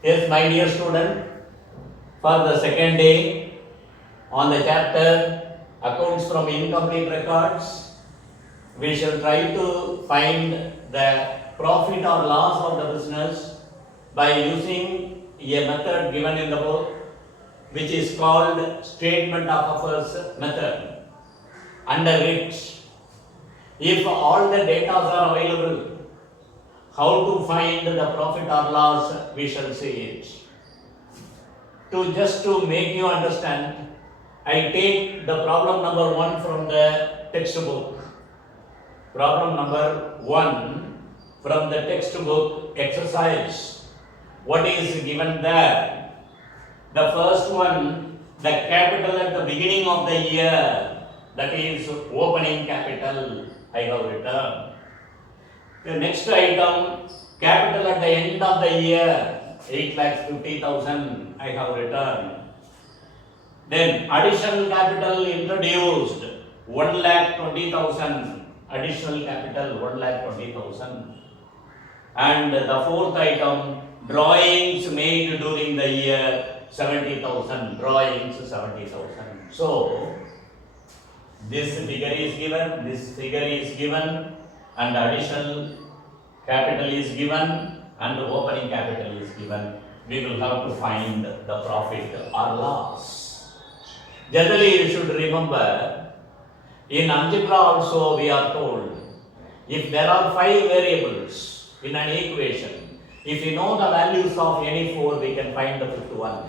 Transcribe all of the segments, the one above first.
Yes, my dear student, for the second day on the chapter Accounts from Incomplete Records, we shall try to find the profit or loss of the business by using a method given in the book, which is called Statement of Affairs method, under which if all the data are available, how to find the profit or loss, we shall see it. To make you understand, I take the problem number 1 from the textbook. Problem number 1 from the textbook exercise. What is given there? The first one, the capital at the beginning of the year, that is opening capital, I have written. The next item, capital at the end of the year, 8,50,000, I have written. Then additional capital introduced, 1,20,000, additional capital 1,20,000. And the fourth item, drawings made during the year, 70,000, drawings 70,000. So, this figure is given, this figure is given, and additional capital is given, and opening capital is given. We will have to find the profit or loss. Generally, you should remember, in algebra also we are told, if there are 5 variables in an equation, if you know the values of any 4, we can find the fifth one.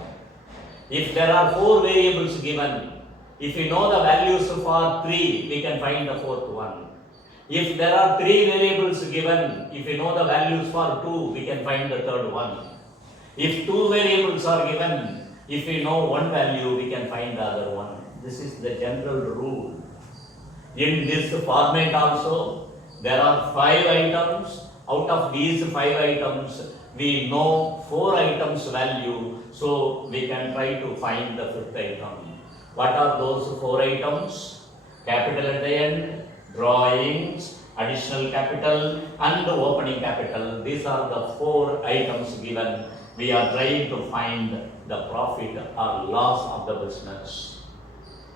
If there are 4 variables given, if you know the values for 3, we can find the fourth one. If there are 3 variables given, if you know the values for 2, we can find the third one. If 2 variables are given, if we know one value, we can find the other one. This is the general rule. In this format also, there are 5 items. Out of these 5 items, we know 4 items value, so we can try to find the fifth item. What are those 4 items? Capital at the end, drawings, additional capital, and opening capital. These are the 4 items given. We are trying to find the profit or loss of the business.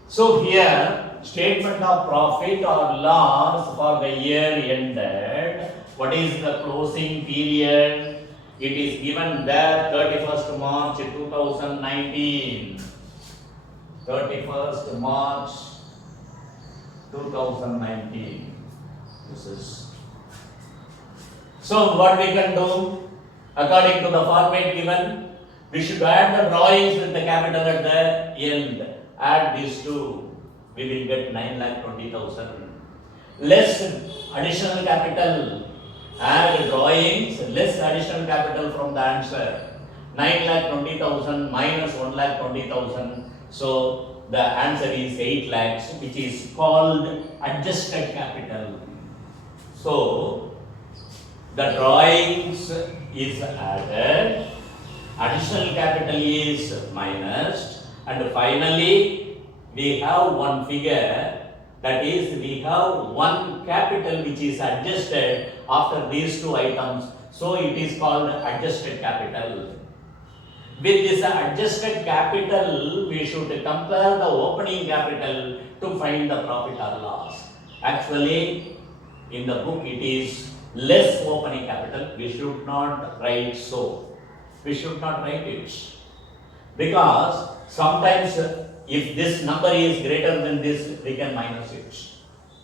So here, statement of profit or loss for the year ended. What is the closing period? It is given there, 31st March 2019. 31st March 2019. This is. So what we can do, according to the format given, we should add the drawings with the capital at the end. Add these two, we will get 9,20,000. Less additional capital, add drawings, less additional capital from the answer. 9,20,000 minus 1,20,000. So the answer is 8 lakhs, which is called adjusted capital. So the drawings is added, additional capital is minus, and finally we have one figure, that is we have one capital which is adjusted after these 2 items. So it is called adjusted capital. With this adjusted capital, we should compare the opening capital to find the profit or loss. Actually, in the book it is less opening capital. We should not write so. We should not write it. Because sometimes if this number is greater than this, we can minus it.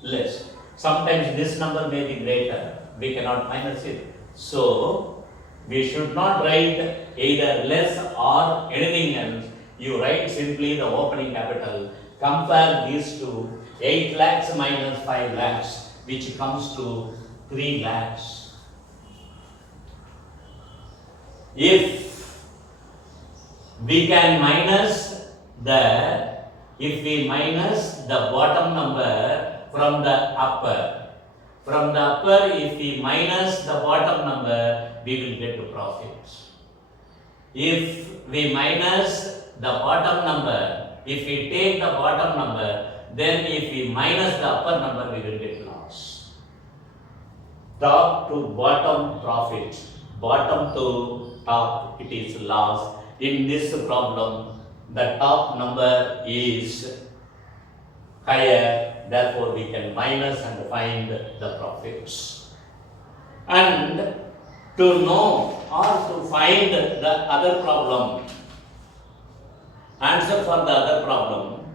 Less. Sometimes this number may be greater. We cannot minus it. So, we should not write either less or anything else. You write simply the opening capital. Compare these two. 8 lakhs minus 5 lakhs, which comes to 3 lakhs. If we can minus if we minus the bottom number from the upper, if we minus the bottom number, we will get to profit. If we minus the bottom number, if we take the bottom number, then if we minus the upper number, we will get loss. Top to bottom profit. bottom to top it is loss. In this problem, the top number is higher, therefore we can minus and find the profits. And to know or to find the other problem, answer for the other problem,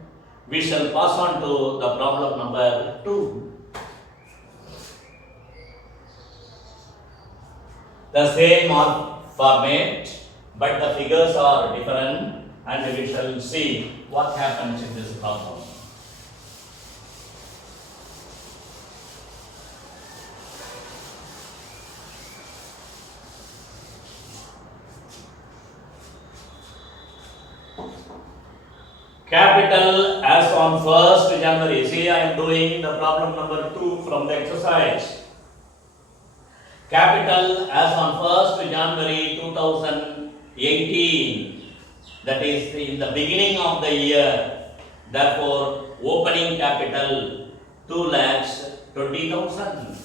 we shall pass on to the problem number 2. The same format, but the figures are different, and we shall see what happens in this problem. Capital as on 1st January. See, I am doing the problem number 2 from the exercise. Capital as on 1st January 2018, that is in the beginning of the year, therefore opening capital 2,20,000.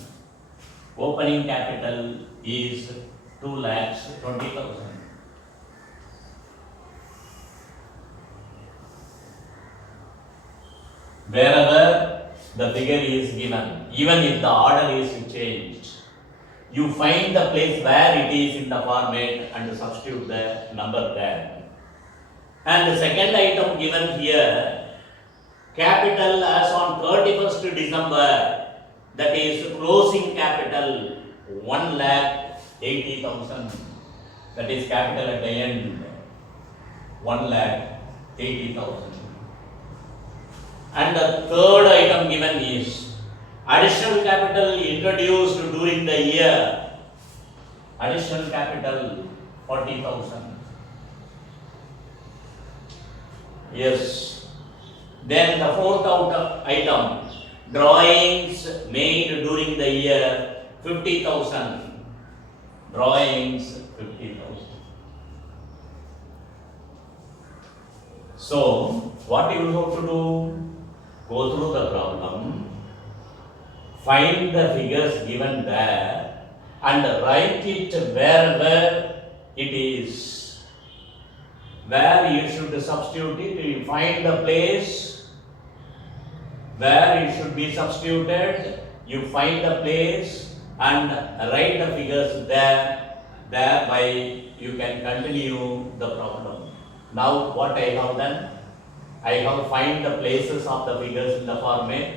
Opening capital is 2,20,000. Wherever the figure is given, even if the order is changed, you find the place where it is in the format and substitute the number there. And the second item given here, capital as on 31st December, that is closing capital 1,80,000. That is capital at the end, 1,80,000. And the third item given is additional capital introduced during the year. Additional capital 40,000. Yes. Then the fourth item, drawings made during the year 50,000. Drawings 50,000. So what you have to do? Go through the problem, find the figures given there and write it wherever it is. Where you should substitute it, you find the place where it should be substituted, you find the place and write the figures there. Thereby you can continue the problem. Now what I have done? I have find the places of the figures in the format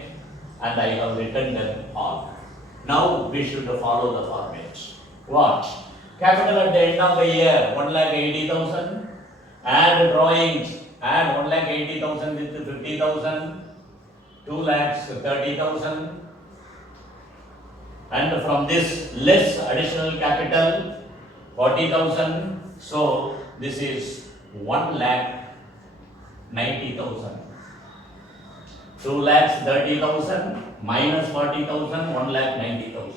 and I have written them all. Now we should follow the format. What? Capital at the end of the year 1,80,000. Add drawings. Add 1,80,000 with 50,000. 2,30,000. And from this less additional capital 40,000. So this is 1,90,000. 2,30,000 minus 40,000, 1,90,000.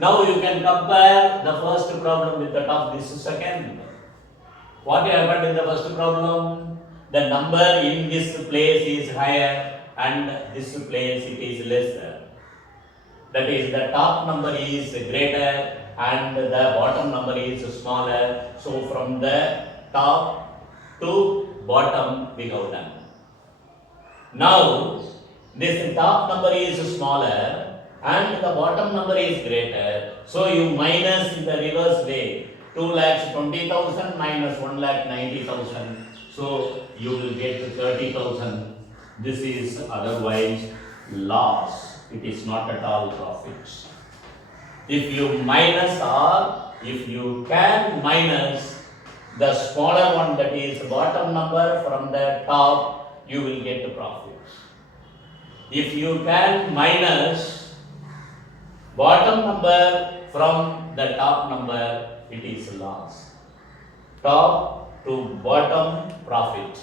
Now you can compare the first problem with that of this second. What happened in the first problem? The number in this place is higher and this place it is lesser. That is, the top number is greater and the bottom number is smaller. So from the top to bottom we have done. Now this top number is smaller and the bottom number is greater. So you minus in the reverse way. 2,20,000 minus 1,90,000. So you will get 30,000. This is otherwise loss. It is not at all profits. If you minus or if you can minus the smaller one, that is bottom number from the top, you will get the profits. If you can minus bottom number from the top number, it is loss. Top to bottom profit,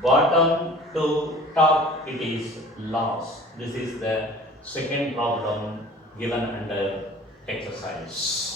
bottom to top it is loss. This is the second problem given under exercise.